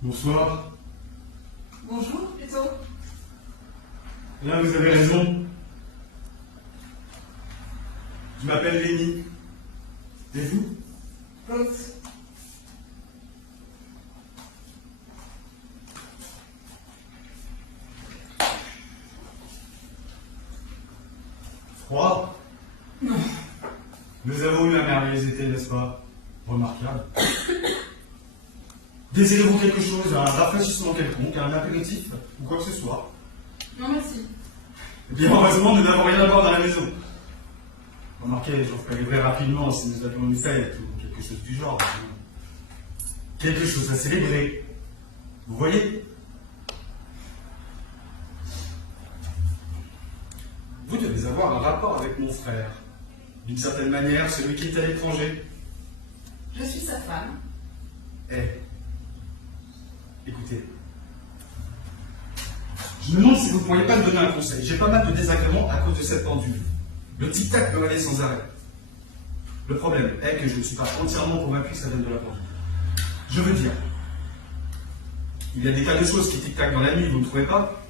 Bonsoir. Bonjour, plutôt. Là, vous avez raison. Je m'appelle Lénie. Et vous? Claude. Froid? Non. Nous avons eu un merveilleux été, n'est-ce pas? Remarquable. Désirez-vous quelque chose, un rafraîchissement quelconque, un apéritif, ou quoi que ce soit? Non, merci. Eh bien, heureusement, nous n'avons rien à boire dans la maison. Remarquez, j'en ferai livrer rapidement si nous avions une fête, ou quelque chose du genre. Quelque chose à célébrer. Vous voyez? Vous devez avoir un rapport avec mon frère. D'une certaine manière, celui qui est à l'étranger. Je suis sa femme. Eh, écoutez. Je me demande si vous ne pourriez pas me donner un conseil. J'ai pas mal de désagréments à cause de cette pendule. Le tic-tac me valait sans arrêt. Le problème est que je ne suis pas entièrement convaincu que ça vienne de la pendule. Je veux dire, il y a des tas de choses qui tic-tac dans la nuit, vous ne trouvez pas?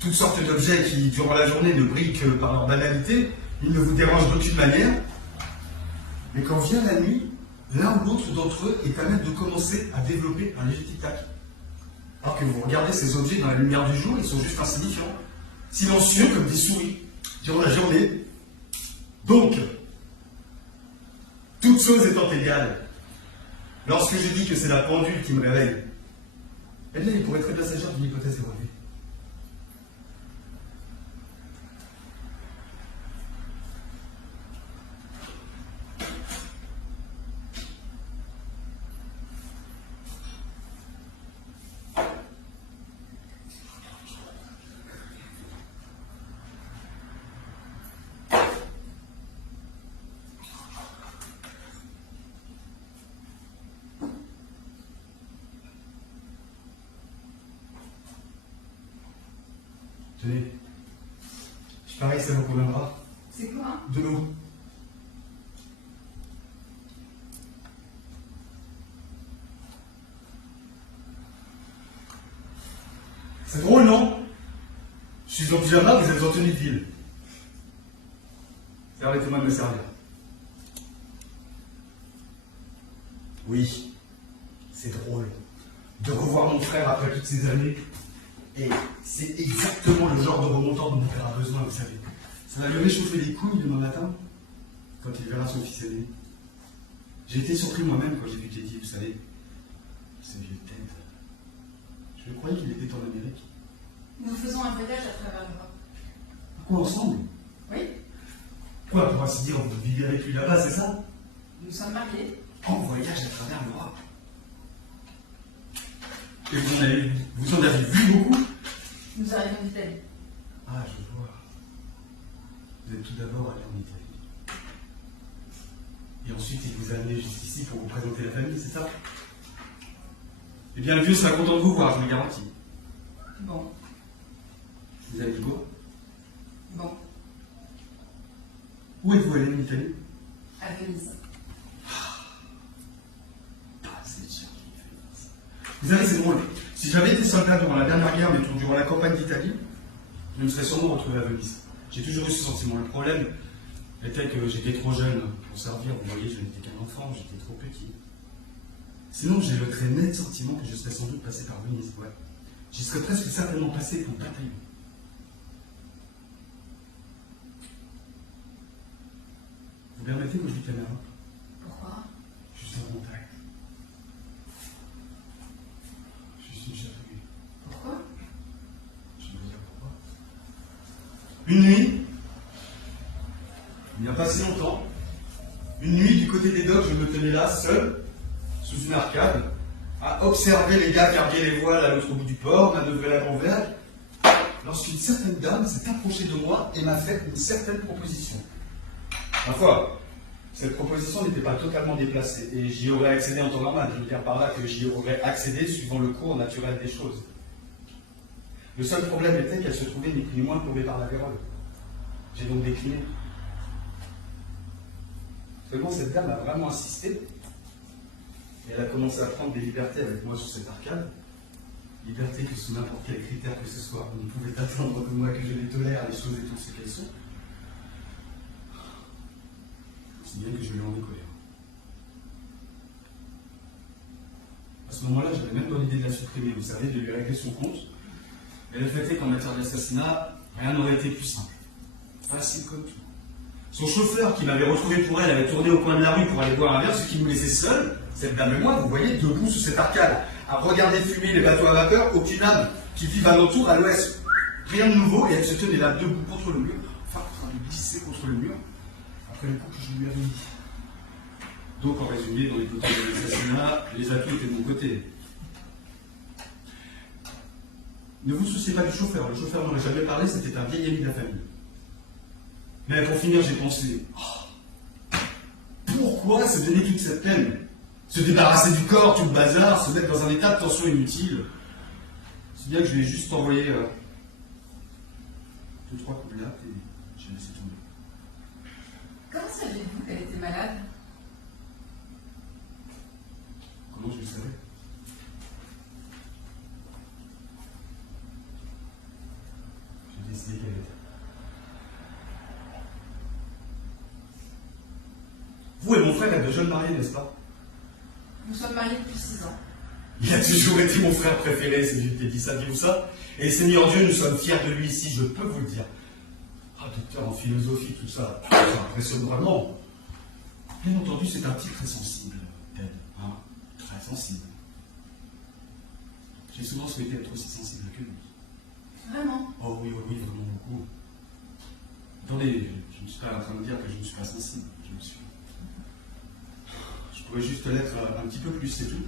Toutes sortes d'objets qui, durant la journée, ne brillent que par leur banalité, ils ne vous dérangent d'aucune manière. Mais quand vient la nuit, l'un ou l'autre d'entre eux est à même de commencer à développer un léger tic-tac. Alors que vous regardez ces objets dans la lumière du jour, ils sont juste insignifiants, silencieux comme des souris, durant la journée. Donc, toutes choses étant égales, lorsque je dis que c'est la pendule qui me réveille, eh bien, il pourrait très bien s'agir d'une hypothèse erronée. Tenez, je parie que ça vous conviendra. C'est quoi, hein? De l'eau. C'est drôle, non? Je suis en pyjama, vous êtes en tenue de ville. Permettez-moi de me servir. Oui, c'est drôle de revoir mon frère après toutes ces années. Et c'est exactement le genre de remontant dont mon père a besoin, vous savez. Ça va lui réchauffer les couilles demain matin, quand il verra son fils aîné. J'ai été surpris moi-même quand j'ai vu Teddy, vous savez. Ce vieux tête. Je croyais qu'il était en Amérique. Nous faisons un voyage à travers l'Europe. Quoi, ensemble? Oui, Quoi, pour ainsi dire, vous vivez avec lui là-bas, c'est ça? nous sommes mariés. En voyage à travers l'Europe. Et vous en avez vu beaucoup? Nous arrivons d'Italie. Ah, je vois. Vous êtes tout d'abord allé en Italie. Et ensuite, il vous a amené jusqu'ici pour vous présenter la famille, c'est ça? Eh bien, le vieux sera content de vous voir, je le garantis. Bon, Vous avez dit quoi? bon, Où êtes-vous allé en Italie? à Venise. Ah, c'est cher. Vous savez, c'est drôle. Si j'avais été soldat durant la dernière guerre, mais durant la campagne d'Italie, je me serais sûrement retrouvé à Venise. J'ai toujours eu ce sentiment. Le problème était que j'étais trop jeune pour servir. Vous voyez, je n'étais qu'un enfant, j'étais trop petit. Sinon, j'ai le très net sentiment que je serais sans doute passé par Venise. Ouais. J'y serais presque certainement passé pour bataillon. Vous permettez que je dise caméra? Pourquoi? Juste un contact. Je suis chatouillé. Pourquoi? Je vais vous dire pourquoi. Une nuit, il n'y a pas si longtemps, une nuit du côté des docks, je me tenais là, seul, sous une arcade, à observer les gars carguer les voiles à l'autre bout du port, manœuvrer la grand-verge, lorsqu'une certaine dame s'est approchée de moi et m'a fait une certaine proposition. Ma foi, cette proposition n'était pas totalement déplacée, et j'y aurais accédé en temps normal. Je veux dire par là que j'y aurais accédé suivant le cours naturel des choses. Le seul problème était qu'elle se trouvait ni plus ni moins plombée par la vérole. J'ai donc décliné. Seulement, cette dame a vraiment insisté, et elle Elle a commencé à prendre des libertés avec moi sur cette arcade. Liberté que sous n'importe quel critère que ce soit, on ne pouvait attendre de moi que je les tolère, les choses et tout ce qu'elles sont. Si bien que je lui en ai colère. À ce moment-là, j'avais même dans l'idée de la supprimer, vous savez, de lui régler son compte. Et le fait est qu'en matière d'assassinat, rien n'aurait été plus simple. Facile comme tout. Son chauffeur, qui m'avait retrouvé pour elle, avait tourné au coin de la rue pour aller boire un verre, ce qui nous laissait seuls, cette dame et moi, vous voyez, debout sous cette arcade, à regarder fumer les bateaux à vapeur, aucune âme qui vive alentour à l'ouest. Rien de nouveau, et elle se tenait là, debout contre le mur, enfin, en train de glisser contre le mur, après le coup que je lui avais mis. Donc, en résumé, dans les côtés de l'assassinat, les atouts étaient de mon côté. Ne vous souciez pas du chauffeur. Le chauffeur n'en a jamais parlé, c'était un vieil ami de la famille. Mais pour finir, j'ai pensé, pourquoi se donner toute cette peine? Se débarrasser du corps, tout le bazar, se mettre dans un état de tension inutile. C'est bien que je lui ai juste envoyé 2-3 coups de latte et j'ai laissé tomber. Comment saviez-vous qu'elle était malade? Comment je le savais? J'ai décidé qu'elle était. Vous et mon frère êtes de jeunes mariés, n'est-ce pas? Nous sommes mariés depuis 6 ans. Il a toujours été mon frère préféré, c'est lui qui ai dit ça, dis-vous ça? Et Seigneur Dieu, nous sommes fiers de lui ici, je peux vous le dire. Ah, docteur en philosophie, tout ça, ça impressionne vraiment. Bien entendu, c'est un type très sensible, Ted, hein, très sensible. J'ai souvent souhaité être aussi sensible que lui. Vraiment? Oh oui, oui, oui, vraiment beaucoup. Attendez, je ne suis pas en train de dire que je ne suis pas sensible, je le suis. Je pourrais juste l'être un petit peu plus, c'est tout.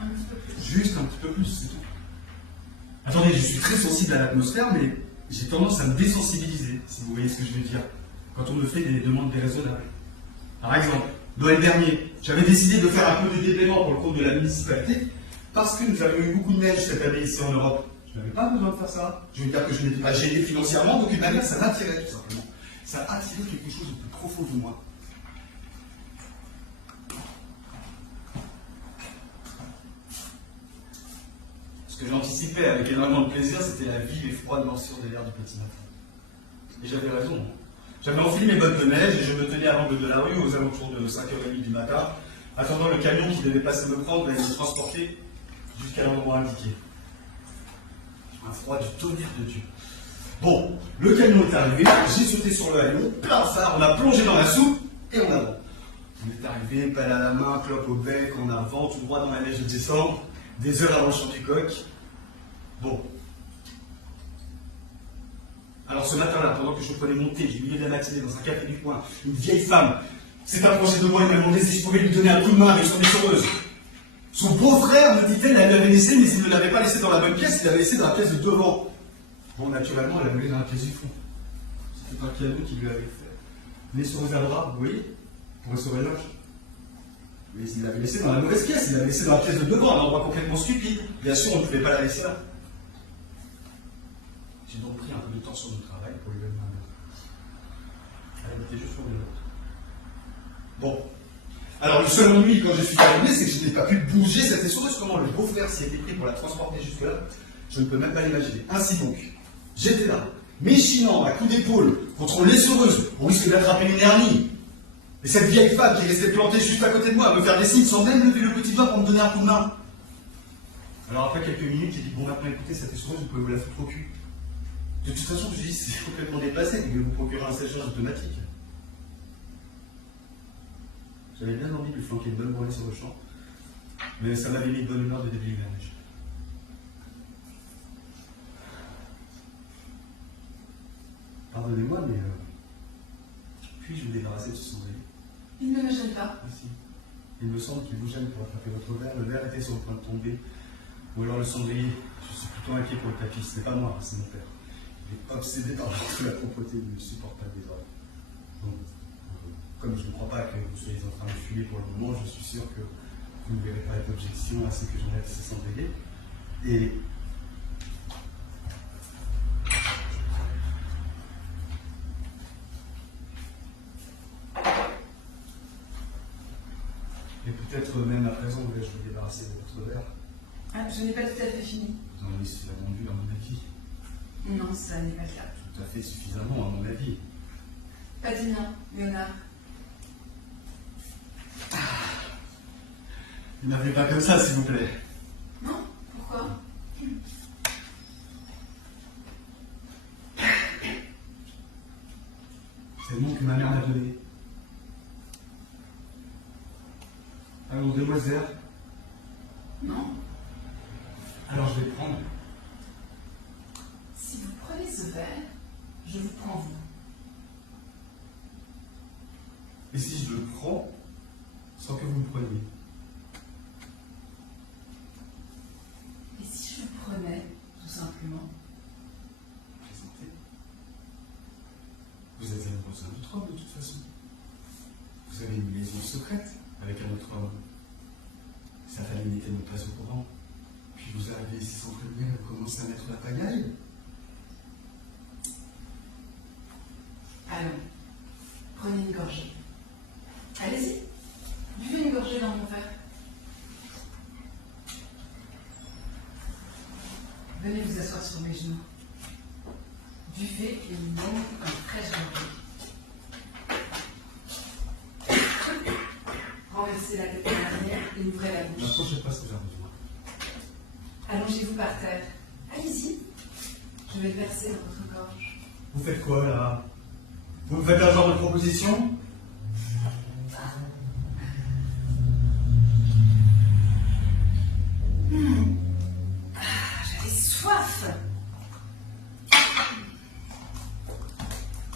Un petit peu plus. Juste un petit peu plus, c'est tout. Attendez, je suis très sensible à l'atmosphère, mais j'ai tendance à me désensibiliser, si vous voyez ce que je veux dire, quand on me fait des demandes déraisonnables. Par exemple, Noël dernier, j'avais décidé de faire un peu de déblaiement pour le compte de la municipalité, parce que nous avions eu beaucoup de neige cette année ici en Europe. Je n'avais pas besoin de faire ça. Je veux dire que je n'étais pas gêné financièrement, d'aucune manière, ça m'attirait tout simplement. Ça attirait quelque chose de plus profond de moi. Ce que j'anticipais avec énormément de plaisir, c'était la vive et froide morsure de l'air du petit matin. Et j'avais raison. J'avais enfilé mes bottes de neige et je me tenais à l'angle de la rue aux alentours de 5h30 du matin, attendant le camion qui devait passer me prendre et me transporter jusqu'à l'endroit indiqué. Un froid du tonnerre de Dieu. Bon, le camion est arrivé, j'ai sauté sur le haillon, plein phare, on a plongé dans la soupe et en avant. On est arrivé, pelle à la main, clope au bec, en avant, tout droit dans la neige de décembre. Des heures avant le chant du coq. Bon. Alors ce matin-là, pendant que je prenais mon thé du milieu de la matinée dans un café du coin, une vieille femme s'est approchée de moi et m'a demandé si je pouvais lui donner un coup de main avec son essoreuse. Son beau-frère, me dit-elle, elle l'avait laissé, mais il ne l'avait pas laissé dans la bonne pièce, il l'avait laissé dans la pièce de devant. Bon, naturellement, elle a voulu dans la pièce du fond. C'était un cadeau qu'il lui avait fait. L'essoreuse à bras, vous voyez, pour essorer l'âge. Mais il l'avait laissé dans la mauvaise pièce, il l'avait laissé dans la pièce de devant, un endroit complètement stupide. Bien sûr, on ne pouvait pas la laisser là. J'ai donc pris un peu de temps sur le travail pour lui donner un peu. Elle était juste sur le nôtre. Bon. Alors, le seul ennui quand je suis arrivé, c'est que je n'ai pas pu bouger cette essoreuse. Comment le beau-frère s'y était pris pour la transporter jusque-là, je ne peux même pas l'imaginer. Ainsi donc, j'étais là, m'échinant à coups d'épaule contre l'essoreuse, au risque d'attraper une hernie. Et cette vieille femme qui restait plantée juste à côté de moi, à me faire des signes sans même lever le petit doigt pour me donner un coup de main. Alors après quelques minutes, j'ai dit, bon maintenant écoutez, cette essoreuse, vous pouvez vous la foutre au cul. De toute façon, je me suis dit, c'est complètement déplacé, vous voulez vous procurer un séchage automatique. J'avais bien envie de lui flanquer une bonne brûlée sur le champ, mais ça m'avait mis de bonne humeur de début la neige. Pardonnez-moi, mais puis-je vous débarrasser de ce cendrier? Il ne me gêne pas. Merci. Il me semble qu'il vous gêne pour attraper votre verre. Le verre était sur le point de tomber. Ou alors le cendrier. Je suis plutôt inquiet pour le tapis. Ce n'est pas moi, c'est mon père. Il est obsédé par la propreté, il ne supporte pas le désordre. Donc, comme je ne crois pas que vous soyez en train de fumer pour le moment, je suis sûr que vous ne verrez pas d'objection à ce que j'enlève ce cendrier. Et Et peut-être même à présent, vais-je vous débarrasser de votre verre. Ah, je n'ai pas tout à fait fini. Vous en avez suffisamment bu, à mon avis. Non, ça n'est pas le cas. Tout à fait suffisamment, à mon avis. Pas dit non, Léonard. Ne m'appelez pas comme ça, s'il vous plaît. Non? Pourquoi? C'est le nom que ma mère m'a donné. Allons, donne-moi ce verre. Non. Alors je vais le prendre. Si vous prenez ce verre, je vous prends vous. Et si je le prends sans que vous le preniez? Et si je le prenais, tout simplement? Présentez. Vous êtes amoureuse d'un autre homme, de toute façon. Vous avez une liaison secrète avec un autre homme. Sa famille n'était même pas au courant. Puis vous arrivez ici sans prévenir et vous commencez à mettre la pagaille. Allons, prenez une gorgée. Allez-y, buvez une gorgée dans mon verre. Venez vous asseoir sur mes genoux. Buvez une longue et fraîche gorgée. Renversez la tête en arrière et ouvrez la bouche. N'approchez pas ce verre de moi. Allongez-vous par terre. Allez-y. Je vais le verser dans votre gorge. Vous faites quoi là? Vous me faites un genre de proposition? J'avais soif.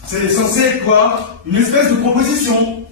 C'est censé être quoi? Une espèce de proposition.